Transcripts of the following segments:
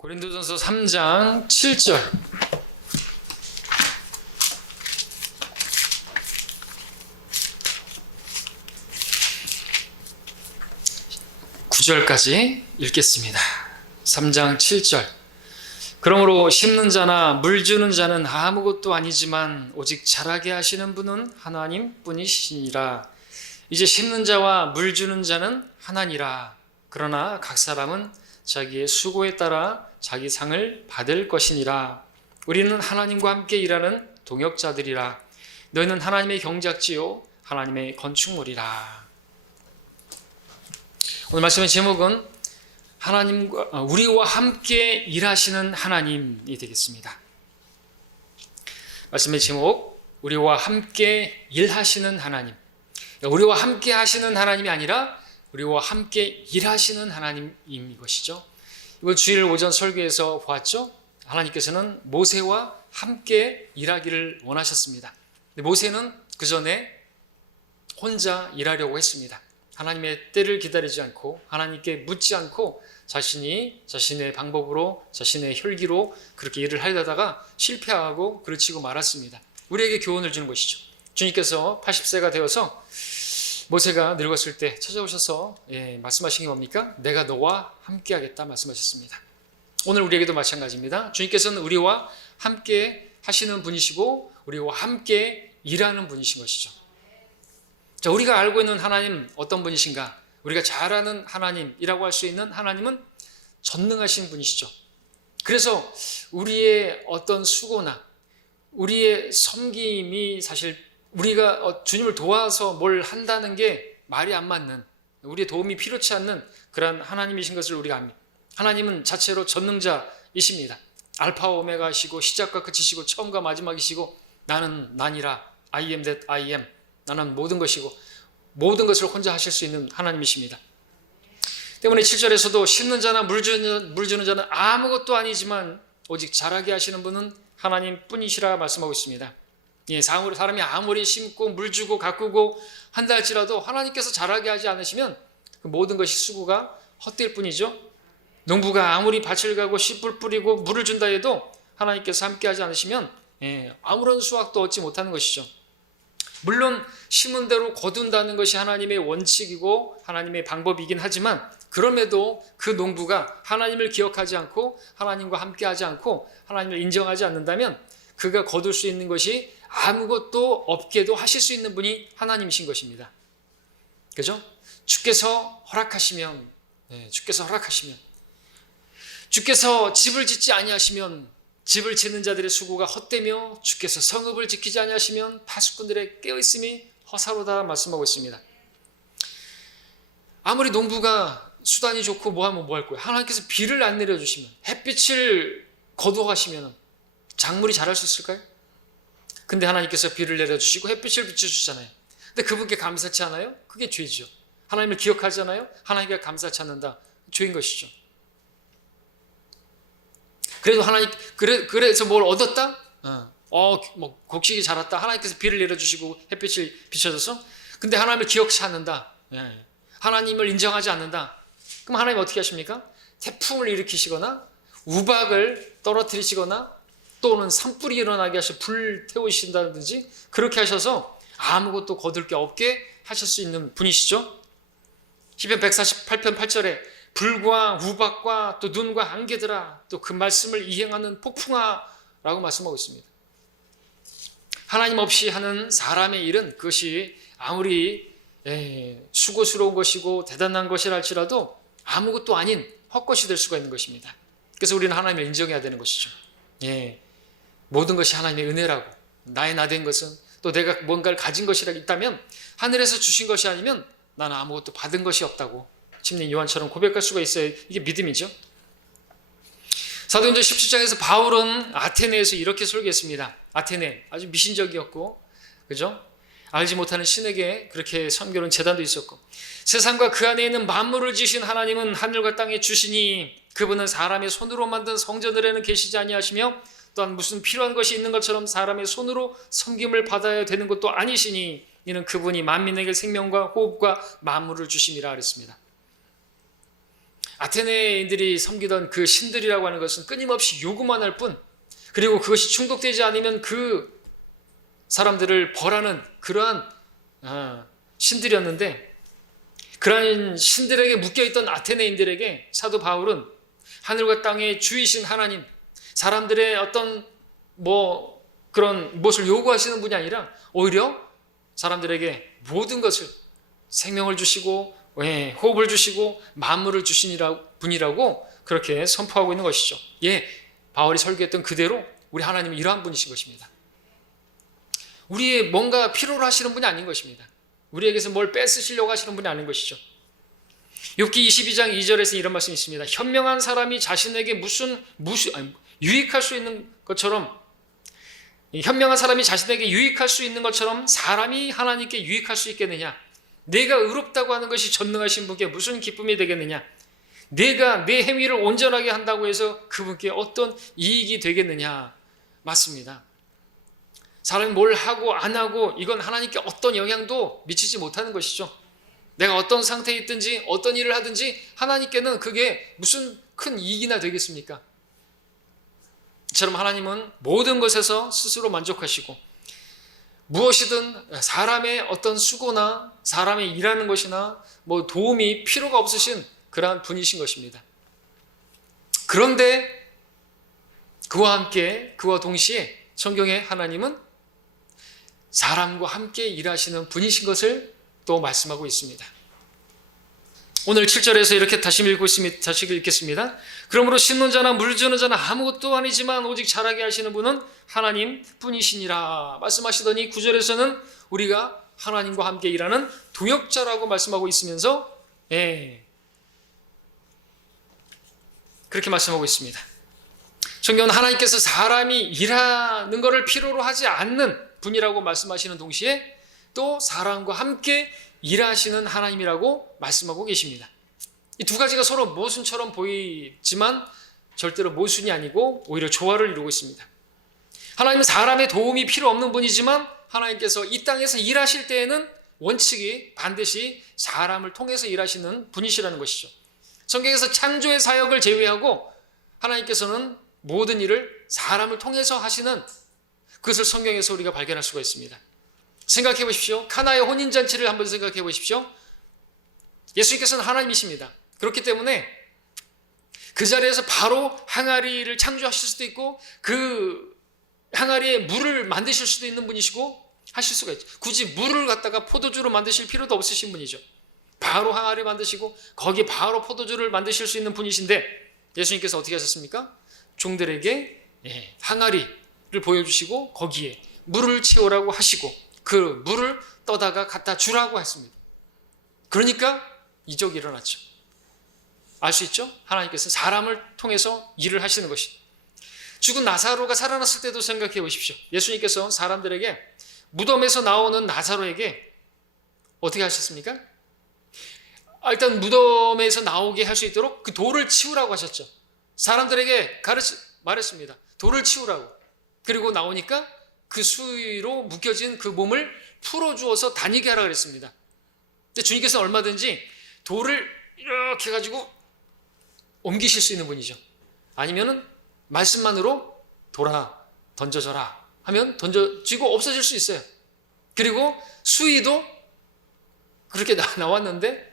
고린도전서 3장 7절. 9절까지 읽겠습니다. 3장 7절. 그러므로 심는 자나 물 주는 자는 아무것도 아니지만 오직 자라게 하시는 분은 하나님 뿐이시니라. 이제 심는 자와 물 주는 자는 하나니라. 그러나 각 사람은 자기의 수고에 따라 자기 상을 받을 것이니라. 우리는 하나님과 함께 일하는 동역자들이라. 너희는 하나님의 경작지요 하나님의 건축물이라. 오늘 말씀의 제목은 우리와 함께 일하시는 하나님이 되겠습니다. 말씀의 제목, 우리와 함께 일하시는 하나님. 우리와 함께 하시는 하나님이 아니라 우리와 함께 일하시는 하나님인 것이죠. 이번 주일 오전 설교에서 보았죠. 하나님께서는 모세와 함께 일하기를 원하셨습니다. 모세는 그 전에 혼자 일하려고 했습니다. 하나님의 때를 기다리지 않고 하나님께 묻지 않고 자신의 방법으로 자신의 혈기로 그렇게 일을 하려다가 실패하고 그르치고 말았습니다. 우리에게 교훈을 주는 것이죠. 주님께서 80세가 되어서 모세가 늙었을 때 찾아오셔서 말씀하신 게 뭡니까? 내가 너와 함께 하겠다 말씀하셨습니다. 오늘 우리에게도 마찬가지입니다. 주님께서는 우리와 함께 하시는 분이시고 우리와 함께 일하는 분이신 것이죠. 자, 우리가 알고 있는 하나님 어떤 분이신가? 우리가 잘 아는 하나님이라고 할 수 있는 하나님은 전능하신 분이시죠. 그래서 우리의 어떤 수고나 우리의 섬김이 사실 우리가 주님을 도와서 뭘 한다는 게 말이 안 맞는, 우리의 도움이 필요치 않는 그런 하나님이신 것을 우리가 압니다. 하나님은 자체로 전능자이십니다. 알파와 오메가시고 시작과 끝이시고 처음과 마지막이시고 난이라 I am that I am. 나는 모든 것이고 모든 것을 혼자 하실 수 있는 하나님이십니다. 때문에 7절에서도 심는 자나 물 주는 자는 아무것도 아니지만 오직 자라게 하시는 분은 하나님 뿐이시라 말씀하고 있습니다. 사람이 아무리 심고 물 주고 가꾸고 한다 할지라도 하나님께서 자라게 하지 않으시면 그 모든 것이 수고가 헛될 뿐이죠. 농부가 아무리 밭을 가고 씨를 뿌리고 물을 준다 해도 하나님께서 함께 하지 않으시면 아무런 수확도 얻지 못하는 것이죠. 물론 심은 대로 거둔다는 것이 하나님의 원칙이고 하나님의 방법이긴 하지만 그럼에도 그 농부가 하나님을 기억하지 않고 하나님과 함께 하지 않고 하나님을 인정하지 않는다면 그가 거둘 수 있는 것이 아무것도 없게도 하실 수 있는 분이 하나님이신 것입니다. 그죠? 주께서 허락하시면 주께서 집을 짓지 아니하시면 집을 짓는 자들의 수고가 헛되며 주께서 성읍을 지키지 아니하시면 파수꾼들의 깨어있음이 허사로다 말씀하고 있습니다. 아무리 농부가 수단이 좋고 뭐하면 뭐 할 거예요. 하나님께서 비를 안 내려주시면 햇빛을 거두어가시면 작물이 자랄 수 있을까요? 근데 하나님께서 비를 내려주시고 햇빛을 비춰주잖아요. 근데 그분께 감사치 않아요? 그게 죄죠. 하나님을 기억하지 않아요? 하나님께 감사치 않는다. 죄인 것이죠. 그래도 그래서 뭘 얻었다? 곡식이 자랐다. 하나님께서 비를 내려주시고 햇빛을 비춰줘서. 근데 하나님을 기억치 않는다. 하나님을 인정하지 않는다. 그럼 하나님 어떻게 하십니까? 태풍을 일으키시거나 우박을 떨어뜨리시거나 또는 산불이 일어나게 하셔서 불 태우신다든지 그렇게 하셔서 아무것도 거둘 게 없게 하실 수 있는 분이시죠. 시편 148편 8절에 불과 우박과 또 눈과 안개들아 또 그 말씀을 이행하는 폭풍아라고 말씀하고 있습니다. 하나님 없이 하는 사람의 일은 그것이 아무리 수고스러운 것이고 대단한 것이라 할지라도 아무것도 아닌 헛것이 될 수가 있는 것입니다. 그래서 우리는 하나님을 인정해야 되는 것이죠. 모든 것이 하나님의 은혜라고 나의 나 된 것은 또 내가 뭔가를 가진 것이라 있다면 하늘에서 주신 것이 아니면 나는 아무것도 받은 것이 없다고 침례 요한처럼 고백할 수가 있어요. 이게 믿음이죠. 사도행전 17장에서 바울은 아테네에서 이렇게 설교했습니다. 아테네 아주 미신적이었고 그죠? 알지 못하는 신에게 그렇게 섬기는 제단도 있었고 세상과 그 안에 있는 만물을 지으신 하나님은 하늘과 땅에 주시니 그분은 사람의 손으로 만든 성전들에는 계시지 아니하시며 또한 무슨 필요한 것이 있는 것처럼 사람의 손으로 섬김을 받아야 되는 것도 아니시니 이는 그분이 만민에게 생명과 호흡과 만물을 주심이라 그랬습니다. 아테네인들이 섬기던 그 신들이라고 하는 것은 끊임없이 요구만 할 뿐, 그리고 그것이 충족되지 않으면 그 사람들을 벌하는 그러한 신들이었는데, 그러한 신들에게 묶여있던 아테네인들에게 사도 바울은 하늘과 땅의 주이신 하나님, 사람들의 어떤 그런 무엇을 요구하시는 분이 아니라 오히려 사람들에게 모든 것을, 생명을 주시고 호흡을 주시고 만물을 주신 분이라고 그렇게 선포하고 있는 것이죠. 바울이 설교했던 그대로 우리 하나님은 이러한 분이신 것입니다. 우리의 뭔가 필요로 하시는 분이 아닌 것입니다. 우리에게서 뭘 뺏으시려고 하시는 분이 아닌 것이죠. 욥기 22장 2절에서 이런 말씀이 있습니다. 현명한 사람이 자신에게 유익할 수 있는 것처럼, 현명한 사람이 자신에게 유익할 수 있는 것처럼 사람이 하나님께 유익할 수 있겠느냐? 내가 의롭다고 하는 것이 전능하신 분께 무슨 기쁨이 되겠느냐? 내가 내 행위를 온전하게 한다고 해서 그분께 어떤 이익이 되겠느냐? 맞습니다. 사람이 뭘 하고 안 하고 이건 하나님께 어떤 영향도 미치지 못하는 것이죠. 내가 어떤 상태에 있든지 어떤 일을 하든지 하나님께는 그게 무슨 큰 이익이나 되겠습니까? 이처럼 하나님은 모든 것에서 스스로 만족하시고, 무엇이든 사람의 어떤 수고나 사람의 일하는 것이나 도움이 필요가 없으신 그러한 분이신 것입니다. 그런데 그와 동시에 성경의 하나님은 사람과 함께 일하시는 분이신 것을 또 말씀하고 있습니다. 오늘 7절에서 이렇게 다시 읽겠습니다. 그러므로 심는 자나 물 주는 자나 아무것도 아니지만 오직 자라게 하시는 분은 하나님 뿐이시니라 말씀하시더니 9절에서는 우리가 하나님과 함께 일하는 동역자라고 말씀하고 있으면서 그렇게 말씀하고 있습니다. 성경은 하나님께서 사람이 일하는 것을 필요로 하지 않는 분이라고 말씀하시는 동시에 또 사람과 함께 일하시는 하나님이라고 말씀하고 계십니다. 이 두 가지가 서로 모순처럼 보이지만 절대로 모순이 아니고 오히려 조화를 이루고 있습니다. 하나님은 사람의 도움이 필요 없는 분이지만 하나님께서 이 땅에서 일하실 때에는 원칙이 반드시 사람을 통해서 일하시는 분이시라는 것이죠. 성경에서 창조의 사역을 제외하고 하나님께서는 모든 일을 사람을 통해서 하시는, 그것을 성경에서 우리가 발견할 수가 있습니다. 생각해 보십시오. 카나의 혼인잔치를 한번 생각해 보십시오. 예수님께서는 하나님이십니다. 그렇기 때문에 그 자리에서 바로 항아리를 창조하실 수도 있고 그 항아리에 물을 만드실 수도 있는 분이시고 하실 수가 있죠. 굳이 물을 갖다가 포도주로 만드실 필요도 없으신 분이죠. 바로 항아리 만드시고 거기에 바로 포도주를 만드실 수 있는 분이신데, 예수님께서 어떻게 하셨습니까? 종들에게 항아리를 보여주시고 거기에 물을 채우라고 하시고 그 물을 떠다가 갖다 주라고 했습니다. 그러니까 이적이 일어났죠. 알 수 있죠? 하나님께서 사람을 통해서 일을 하시는 것이. 죽은 나사로가 살아났을 때도 생각해 보십시오. 예수님께서 사람들에게 무덤에서 나오는 나사로에게 어떻게 하셨습니까? 일단 무덤에서 나오게 할 수 있도록 그 돌을 치우라고 하셨죠. 사람들에게 말했습니다. 돌을 치우라고. 그리고 나오니까 그 수위로 묶여진 그 몸을 풀어주어서 다니게 하라 그랬습니다. 근데 주님께서는 얼마든지 돌을 이렇게 해가지고 옮기실 수 있는 분이죠. 아니면은 말씀만으로 돌아 던져져라 하면 던져지고 없어질 수 있어요. 그리고 수위도 그렇게 나왔는데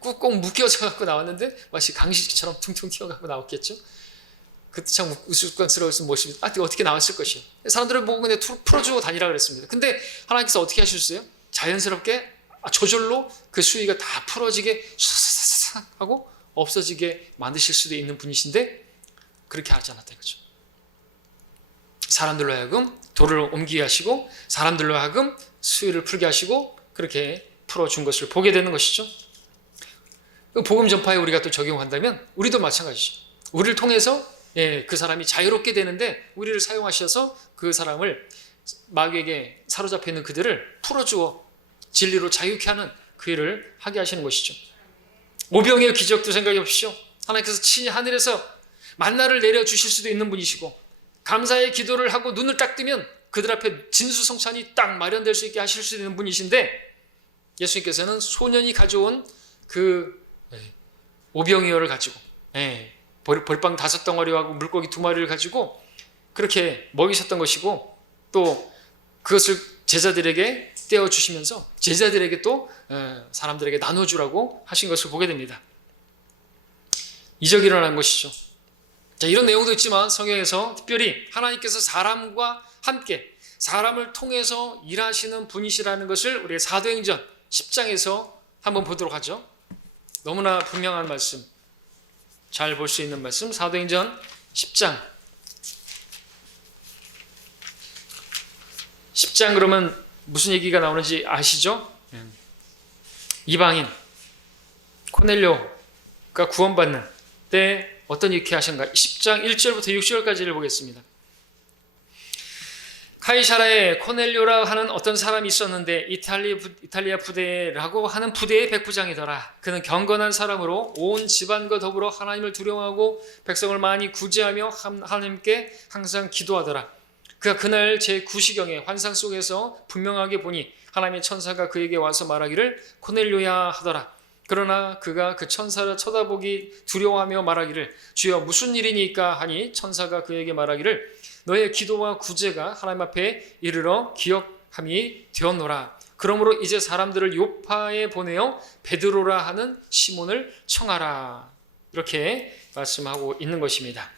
꾹꾹 묶여져 갖고 나왔는데 마치 강식처럼 퉁퉁 튀어갖고 나왔겠죠. 그때 참 우스꽝스러웠을 모습이 어떻게 나왔을 것이에요. 사람들을 보고 그냥 풀어주고 다니라 그랬습니다. 근데 하나님께서 어떻게 하셨어요? 자연스럽게 저절로 그 수위가 다 풀어지게 싹 하고 없어지게 만드실 수도 있는 분이신데 그렇게 하지 않았다 이거죠. 사람들로 하여금 돌을 옮기게 하시고 사람들로 하여금 수위를 풀게 하시고 그렇게 풀어준 것을 보게 되는 것이죠. 복음 전파에 우리가 또 적용한다면 우리도 마찬가지죠. 우리를 통해서 그 사람이 자유롭게 되는데 우리를 사용하셔서 그 사람을 마귀에게 사로잡혀 있는 그들을 풀어주어 진리로 자유케 하는 그 일을 하게 하시는 것이죠. 오병의 기적도 생각해 보십시오. 하나님께서 친히 하늘에서 만나를 내려주실 수도 있는 분이시고 감사의 기도를 하고 눈을 딱 뜨면 그들 앞에 진수성찬이 딱 마련될 수 있게 하실 수 있는 분이신데 예수님께서는 소년이 가져온 그 오병이어를 가지고 벌빵 5덩어리하고 물고기 2마리를 가지고 그렇게 먹이셨던 것이고, 또 그것을 제자들에게 떼어주시면서 제자들에게 또 사람들에게 나눠주라고 하신 것을 보게 됩니다. 이적이 일어난 것이죠. 자, 이런 내용도 있지만 성경에서 특별히 하나님께서 사람과 함께 사람을 통해서 일하시는 분이시라는 것을 우리가 사도행전 10장에서 한번 보도록 하죠. 너무나 분명한 말씀, 잘 볼 수 있는 말씀, 사도행전 10장. 10장 그러면 무슨 얘기가 나오는지 아시죠? 이방인 코넬료가 구원받는 때 어떤 일을 하신가? 10장 1절부터 6절까지를 보겠습니다. 카이사라에 코넬료라 하는 어떤 사람이 있었는데 이탈리아 부대라고 하는 부대의 백부장이더라. 그는 경건한 사람으로 온 집안과 더불어 하나님을 두려워하고 백성을 많이 구제하며 하나님께 항상 기도하더라. 그가 그날 제9시경에 환상 속에서 분명하게 보니 하나님의 천사가 그에게 와서 말하기를 코넬료야 하더라. 그러나 그가 그 천사를 쳐다보기 두려워하며 말하기를 주여 무슨 일이니까 하니 천사가 그에게 말하기를 너의 기도와 구제가 하나님 앞에 이르러 기억함이 되었노라. 그러므로 이제 사람들을 요파에 보내어 베드로라 하는 시몬을 청하라. 이렇게 말씀하고 있는 것입니다.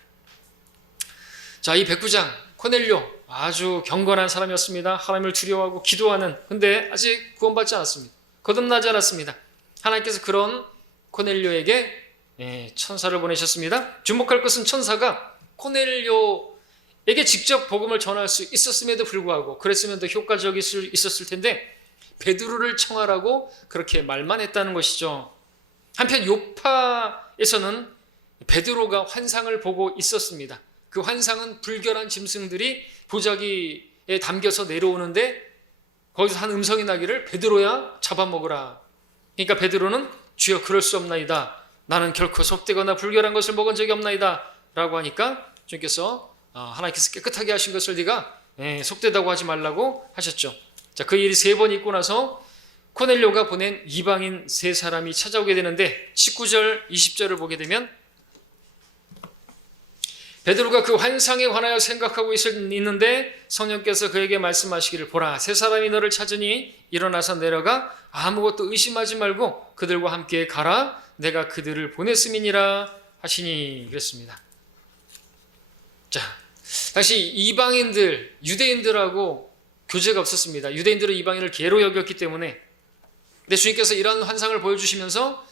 자, 이 백부장 코넬료 아주 경건한 사람이었습니다. 하나님을 두려워하고 기도하는, 근데 아직 구원받지 않았습니다. 거듭나지 않았습니다. 하나님께서 그런 코넬료에게 천사를 보내셨습니다. 주목할 것은 천사가 코넬료에게 직접 복음을 전할 수 있었음에도 불구하고, 그랬으면 더 효과적일 수 있었을 텐데 베드로를 청하라고 그렇게 말만 했다는 것이죠. 한편 요파에서는 베드로가 환상을 보고 있었습니다. 그 환상은 불결한 짐승들이 보자기에 담겨서 내려오는데 거기서 한 음성이 나기를 베드로야 잡아먹으라. 그러니까 베드로는 주여 그럴 수 없나이다. 나는 결코 속되거나 불결한 것을 먹은 적이 없나이다 라고 하니까 주님께서 하나님께서 깨끗하게 하신 것을 네가 속되다고 하지 말라고 하셨죠. 자, 그 일이 3번 있고 나서 코넬료가 보낸 이방인 3사람이 찾아오게 되는데 19절 20절을 보게 되면 베드로가 그 환상에 관하여 생각하고 있는데 성령께서 그에게 말씀하시기를 보라 3사람이 너를 찾으니 일어나서 내려가 아무것도 의심하지 말고 그들과 함께 가라 내가 그들을 보냈음이니라 하시니 그랬습니다. 자, 당시 이방인들 유대인들하고 교제가 없었습니다. 유대인들은 이방인을 개로 여겼기 때문에. 근데 주님께서 이런 환상을 보여주시면서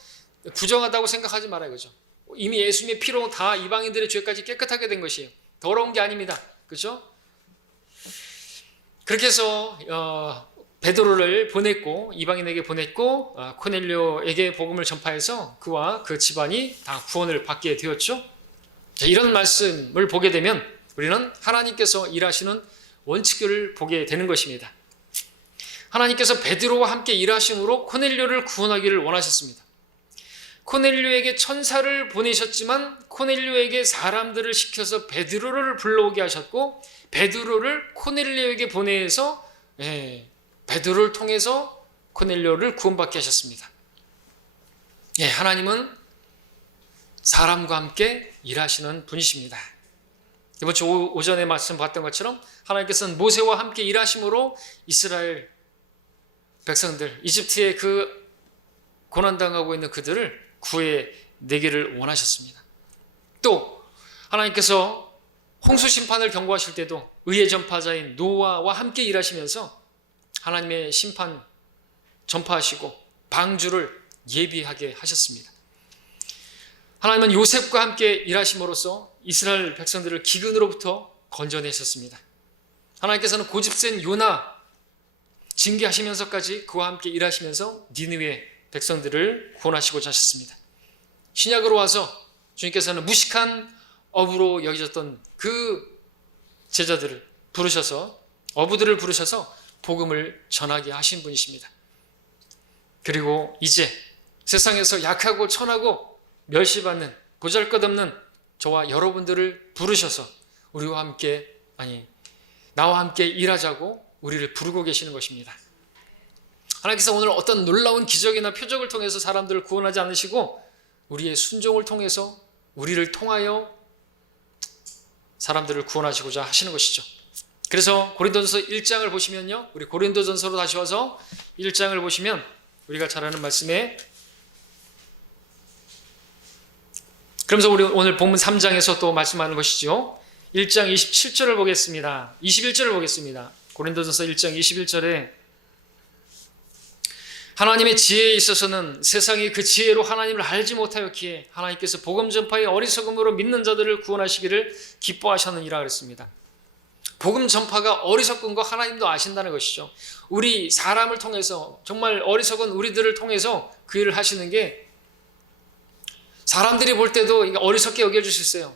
부정하다고 생각하지 말아요, 그죠? 이미 예수님의 피로 다 이방인들의 죄까지 깨끗하게 된 것이에요. 더러운 게 아닙니다. 그렇죠? 그렇게 해서 베드로를 보냈고 이방인에게 보냈고 코넬료에게 복음을 전파해서 그와 그 집안이 다 구원을 받게 되었죠. 자, 이런 말씀을 보게 되면 우리는 하나님께서 일하시는 원칙을 보게 되는 것입니다. 하나님께서 베드로와 함께 일하심으로 코넬료를 구원하기를 원하셨습니다. 코넬료에게 천사를 보내셨지만 코넬료에게 사람들을 시켜서 베드로를 불러오게 하셨고 베드로를 코넬료에게 보내서 베드로를 통해서 코넬료를 구원받게 하셨습니다. 하나님은 사람과 함께 일하시는 분이십니다. 이번 주 오전에 말씀 봤던 것처럼 하나님께서는 모세와 함께 일하심으로 이스라엘 백성들, 이집트의 그 고난당하고 있는 그들을 구해내기를 원하셨습니다. 또 하나님께서 홍수 심판을 경고하실 때도 의의 전파자인 노아와 함께 일하시면서 하나님의 심판 전파하시고 방주를 예비하게 하셨습니다. 하나님은 요셉과 함께 일하심으로써 이스라엘 백성들을 기근으로부터 건져내셨습니다. 하나님께서는 고집센 요나 징계하시면서까지 그와 함께 일하시면서 니느웨 백성들을 구원하시고자 하셨습니다. 신약으로 와서 주님께서는 무식한 어부로 여겨졌던 그 제자들을 부르셔서 어부들을 부르셔서 복음을 전하게 하신 분이십니다. 그리고 이제 세상에서 약하고 천하고 멸시받는 보잘것없는 저와 여러분들을 부르셔서 우리와 함께 나와 함께 일하자고 우리를 부르고 계시는 것입니다. 하나님께서 오늘 어떤 놀라운 기적이나 표적을 통해서 사람들을 구원하지 않으시고 우리의 순종을 통해서 우리를 통하여 사람들을 구원하시고자 하시는 것이죠. 그래서 고린도전서 1장을 보시면요, 우리 고린도전서로 다시 와서 1장을 보시면 우리가 잘 아는 말씀에, 그러면서 우리 오늘 본문 3장에서 또 말씀하는 것이죠. 1장 27절을 보겠습니다. 21절을 보겠습니다. 고린도전서 1장 21절에 하나님의 지혜에 있어서는 세상이 그 지혜로 하나님을 알지 못하였기에 하나님께서 복음 전파의 어리석음으로 믿는 자들을 구원하시기를 기뻐하셨느니라 그랬습니다. 복음 전파가 어리석은 거 하나님도 아신다는 것이죠. 우리 사람을 통해서, 정말 어리석은 우리들을 통해서 그 일을 하시는 게 사람들이 볼 때도 어리석게 여겨질 수 있어요.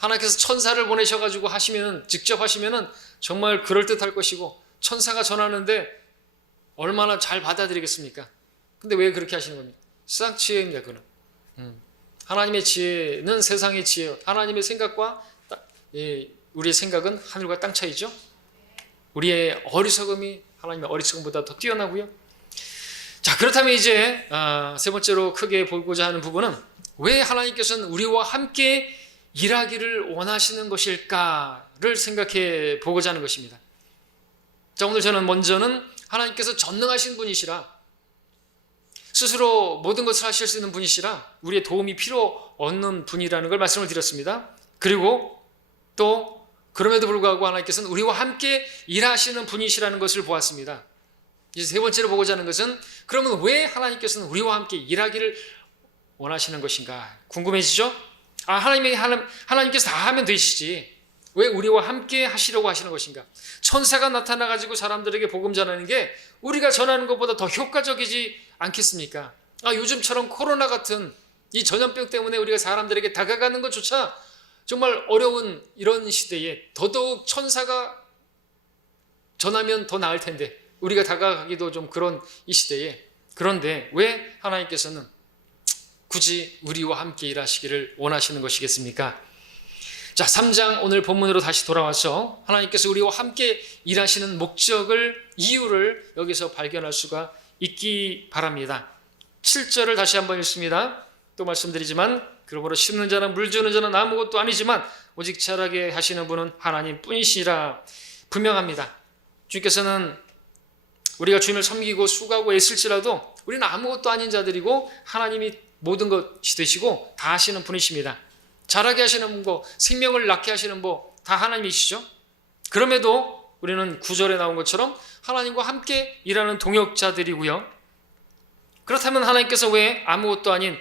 하나님께서 천사를 보내셔가지고 직접 하시면은 정말 그럴듯할 것이고, 천사가 전하는데 얼마나 잘 받아들이겠습니까? 근데 왜 그렇게 하시는 겁니까? 세상 지혜입니다, 그는. 하나님의 지혜는 세상의 지혜요. 하나님의 생각과 우리의 생각은 하늘과 땅 차이죠. 우리의 어리석음이 하나님의 어리석음보다 더 뛰어나고요. 자, 그렇다면 이제 세 번째로 크게 보고자 하는 부분은 왜 하나님께서는 우리와 함께 일하기를 원하시는 것일까를 생각해 보고자 하는 것입니다. 자, 오늘 저는 먼저는 하나님께서 전능하신 분이시라, 스스로 모든 것을 하실 수 있는 분이시라 우리의 도움이 필요 없는 분이라는 걸 말씀을 드렸습니다. 그리고 또 그럼에도 불구하고 하나님께서는 우리와 함께 일하시는 분이시라는 것을 보았습니다. 이제 세 번째로 보고자 하는 것은, 그러면 왜 하나님께서는 우리와 함께 일하기를 원하시는 것인가 궁금해지죠? 하나님께서 다 하면 되시지 왜 우리와 함께 하시려고 하시는 것인가? 천사가 나타나가지고 사람들에게 복음 전하는 게 우리가 전하는 것보다 더 효과적이지 않겠습니까? 요즘처럼 코로나 같은 이 전염병 때문에 우리가 사람들에게 다가가는 것조차 정말 어려운 이런 시대에 더더욱 천사가 전하면 더 나을 텐데 우리가 다가가기도 좀 그런 이 시대에, 그런데 왜 하나님께서는 굳이 우리와 함께 일하시기를 원하시는 것이겠습니까? 자, 3장 오늘 본문으로 다시 돌아와서 하나님께서 우리와 함께 일하시는 목적을, 이유를 여기서 발견할 수가 있기 바랍니다. 7절을 다시 한번 읽습니다. 또 말씀드리지만 그러므로 심는 자나 물 주는 자는 아무것도 아니지만 오직 자라게 하시는 분은 하나님 뿐이시라. 분명합니다. 주님께서는 우리가 주님을 섬기고 수고하고 애쓸지라도 우리는 아무것도 아닌 자들이고 하나님이 모든 것이 되시고 다 하시는 분이십니다. 자라게 하시는 분, 생명을 낳게 하시는 분 다 하나님이시죠. 그럼에도 우리는 9절에 나온 것처럼 하나님과 함께 일하는 동역자들이고요. 그렇다면 하나님께서 왜 아무것도 아닌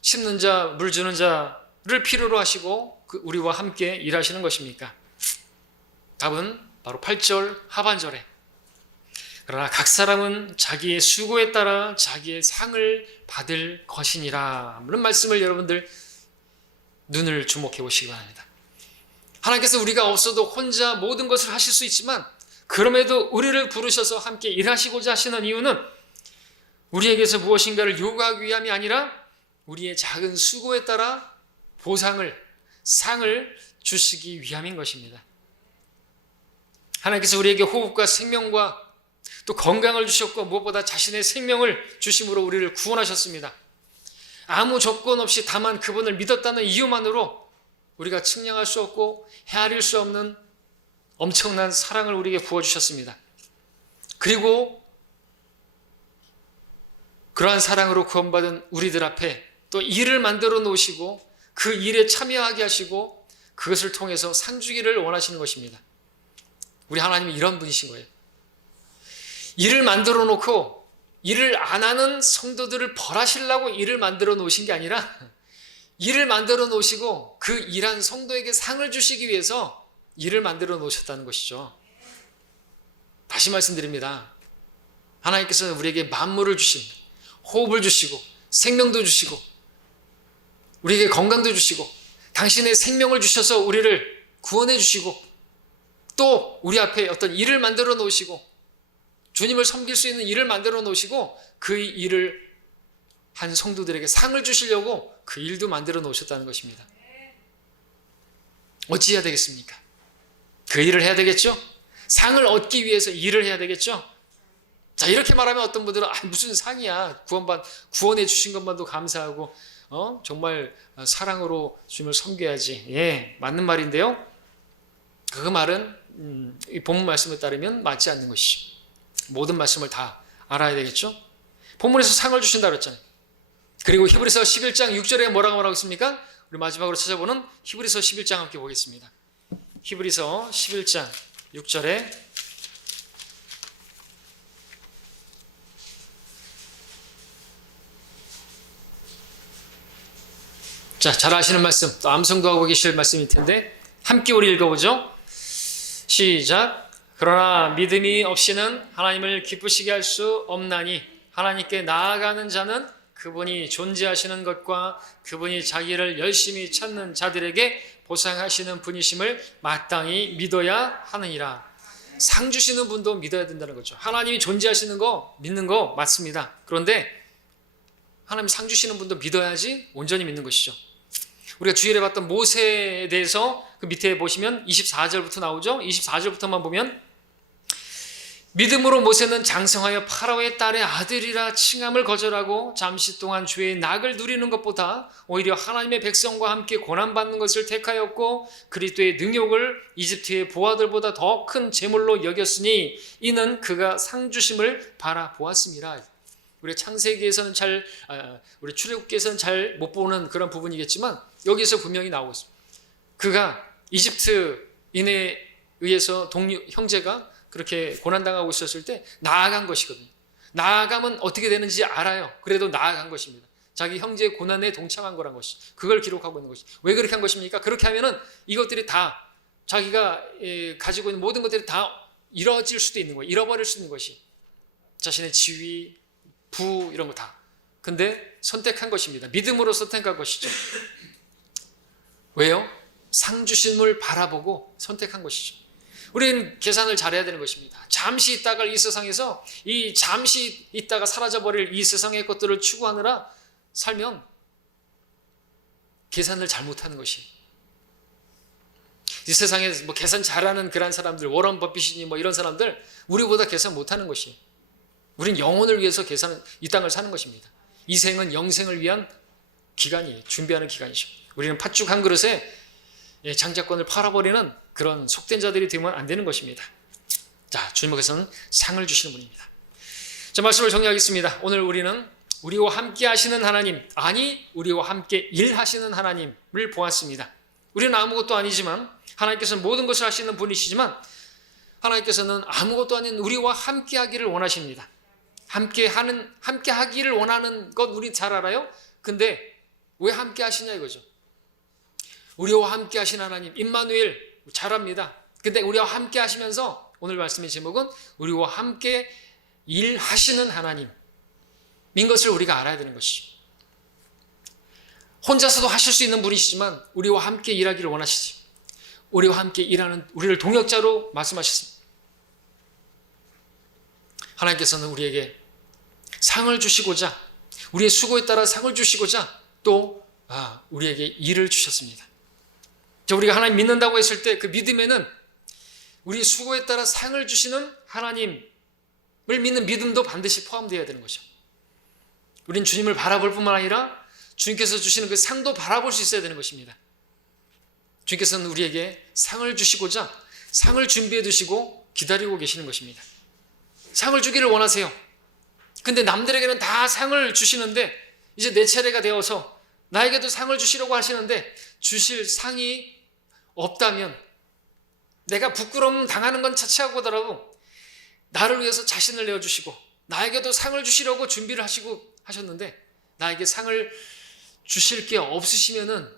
심는 자, 물 주는 자를 필요로 하시고 우리와 함께 일하시는 것입니까? 답은 바로 8절 하반절에, 그러나 각 사람은 자기의 수고에 따라 자기의 상을 받을 것이니라. 이런 말씀을 여러분들 눈을 주목해 보시기 바랍니다. 하나님께서 우리가 없어도 혼자 모든 것을 하실 수 있지만 그럼에도 우리를 부르셔서 함께 일하시고자 하시는 이유는 우리에게서 무엇인가를 요구하기 위함이 아니라 우리의 작은 수고에 따라 상을 주시기 위함인 것입니다. 하나님께서 우리에게 호흡과 생명과 또 건강을 주셨고 무엇보다 자신의 생명을 주심으로 우리를 구원하셨습니다. 아무 조건 없이 다만 그분을 믿었다는 이유만으로 우리가 측량할 수 없고 헤아릴 수 없는 엄청난 사랑을 우리에게 부어주셨습니다. 그리고 그러한 사랑으로 구원받은 우리들 앞에 또 일을 만들어 놓으시고 그 일에 참여하게 하시고 그것을 통해서 상 주기를 원하시는 것입니다. 우리 하나님이 이런 분이신 거예요. 일을 만들어 놓고 일을 안 하는 성도들을 벌하시려고 일을 만들어 놓으신 게 아니라 일을 만들어 놓으시고 그 일한 성도에게 상을 주시기 위해서 일을 만들어 놓으셨다는 것이죠. 다시 말씀드립니다. 하나님께서는 우리에게 만물을 주신, 호흡을 주시고 생명도 주시고 우리에게 건강도 주시고 당신의 생명을 주셔서 우리를 구원해 주시고 또 우리 앞에 어떤 일을 만들어 놓으시고 주님을 섬길 수 있는 일을 만들어 놓으시고 그 일을 한 성도들에게 상을 주시려고 그 일도 만들어 놓으셨다는 것입니다. 어찌해야 되겠습니까? 그 일을 해야 되겠죠? 상을 얻기 위해서 일을 해야 되겠죠? 자, 이렇게 말하면 어떤 분들은 무슨 상이야, 구원해 주신 것만도 감사하고 정말 사랑으로 주님을 섬겨야지. 예, 맞는 말인데요. 그 말은 이 본문 말씀에 따르면 맞지 않는 것이죠. 모든 말씀을 다 알아야 되겠죠. 본문에서 상을 주신다 그랬잖아요. 그리고 히브리서 11장 6절에 뭐라고 말하고 있습니까? 우리 마지막으로 찾아보는 히브리서 11장 함께 보겠습니다. 히브리서 11장 6절에 자, 잘 아시는 말씀, 또 암송도 하고 계실 말씀일 텐데 함께 우리 읽어보죠. 시작. 그러나 믿음이 없이는 하나님을 기쁘시게 할 수 없나니 하나님께 나아가는 자는 그분이 존재하시는 것과 그분이 자기를 열심히 찾는 자들에게 보상하시는 분이심을 마땅히 믿어야 하느니라. 상 주시는 분도 믿어야 된다는 거죠. 하나님이 존재하시는 거 믿는 거 맞습니다. 그런데 하나님 상 주시는 분도 믿어야지 온전히 믿는 것이죠. 우리가 주일에 봤던 모세에 대해서 그 밑에 보시면 24절부터 나오죠. 24절부터만 보면 믿음으로 모세는 장성하여 파라오의 딸의 아들이라 칭함을 거절하고 잠시 동안 주의 낙을 누리는 것보다 오히려 하나님의 백성과 함께 고난받는 것을 택하였고 그리스도의 능욕을 이집트의 부하들보다 더 큰 재물로 여겼으니 이는 그가 상 주심을 바라보았습니다. 우리 창세기에서는 우리 출애굽기에서는 잘 못 보는 그런 부분이겠지만 여기서 분명히 나오고 있습니다. 그가 이집트인에 의해서 형제가 그렇게 고난당하고 있었을 때 나아간 것이거든요. 나아가면 어떻게 되는지 알아요. 그래도 나아간 것입니다. 자기 형제의 고난에 동참한 거란 것이. 그걸 기록하고 있는 것이. 왜 그렇게 한 것입니까? 그렇게 하면은 이것들이 다 자기가 가지고 있는 모든 것들이 다 이루어질 수도 있는 거예요. 잃어버릴 수 있는 것이. 자신의 지위, 부 이런 거 다. 근데 선택한 것입니다. 믿음으로 선택한 것이죠. 왜요? 상 주심을 바라보고 선택한 것이죠. 우리는 계산을 잘해야 되는 것입니다. 잠시 있다가 이 세상에서 이 잠시 있다가 사라져버릴 이 세상의 것들을 추구하느라 살면 계산을 잘못하는 것이. 이 세상에 뭐 계산 잘하는 그런 사람들, 워런 버핏이니 뭐 이런 사람들 우리보다 계산 못하는 것이. 우린 영혼을 위해서 이 땅을 사는 것입니다. 이 생은 영생을 위한 기간이에요. 준비하는 기간이죠. 우리는 팥죽 한 그릇에 장자권을 팔아버리는 그런 속된 자들이 되면 안 되는 것입니다. 자, 주님께서는 상을 주시는 분입니다. 자, 말씀을 정리하겠습니다. 오늘 우리는 우리와 함께 하시는 하나님, 아니 우리와 함께 일하시는 하나님을 보았습니다. 우리는 아무것도 아니지만 하나님께서는 모든 것을 하시는 분이시지만 하나님께서는 아무것도 아닌 우리와 함께 하기를 원하십니다. 함께 하기를 원하는 것 우리 잘 알아요? 근데 왜 함께 하시냐 이거죠. 우리와 함께 하신 하나님, 임마누엘 잘합니다. 근데 우리와 함께 하시면서 오늘 말씀의 제목은 우리와 함께 일하시는 하나님인 것을 우리가 알아야 되는 것이죠. 혼자서도 하실 수 있는 분이시지만 우리와 함께 일하기를 원하시지. 우리와 함께 일하는 우리를 동역자로 말씀하셨습니다. 하나님께서는 우리에게 상을 주시고자 우리의 수고에 따라 상을 주시고자 또 우리에게 일을 주셨습니다. 우리가 하나님 믿는다고 했을 때 그 믿음에는 우리 수고에 따라 상을 주시는 하나님을 믿는 믿음도 반드시 포함되어야 되는 거죠. 우린 주님을 바라볼 뿐만 아니라 주님께서 주시는 그 상도 바라볼 수 있어야 되는 것입니다. 주님께서는 우리에게 상을 주시고자 상을 준비해 두시고 기다리고 계시는 것입니다. 상을 주기를 원하세요. 근데 남들에게는 다 상을 주시는데 이제 내 차례가 되어서 나에게도 상을 주시려고 하시는데 주실 상이 없다면 내가 부끄러움 당하는 건 차치하고더라도 나를 위해서 자신을 내어주시고 나에게도 상을 주시려고 준비를 하셨는데 나에게 상을 주실 게 없으시면은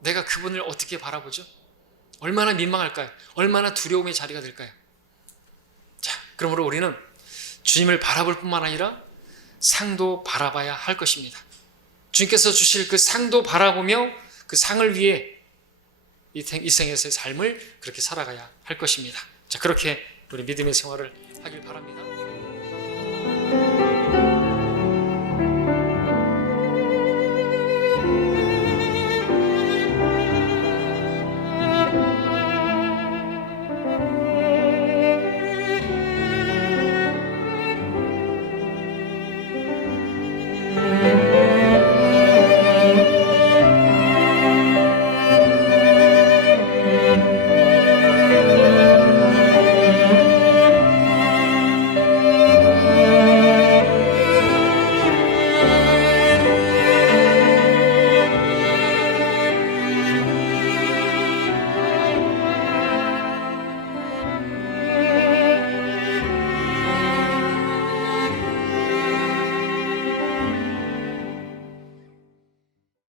내가 그분을 어떻게 바라보죠? 얼마나 민망할까요? 얼마나 두려움의 자리가 될까요? 자, 그러므로 우리는 주님을 바라볼 뿐만 아니라 상도 바라봐야 할 것입니다. 주님께서 주실 그 상도 바라보며 그 상을 위해 이 생에서의 삶을 그렇게 살아가야 할 것입니다. 자, 그렇게 우리 믿음의 생활을 하길 바랍니다.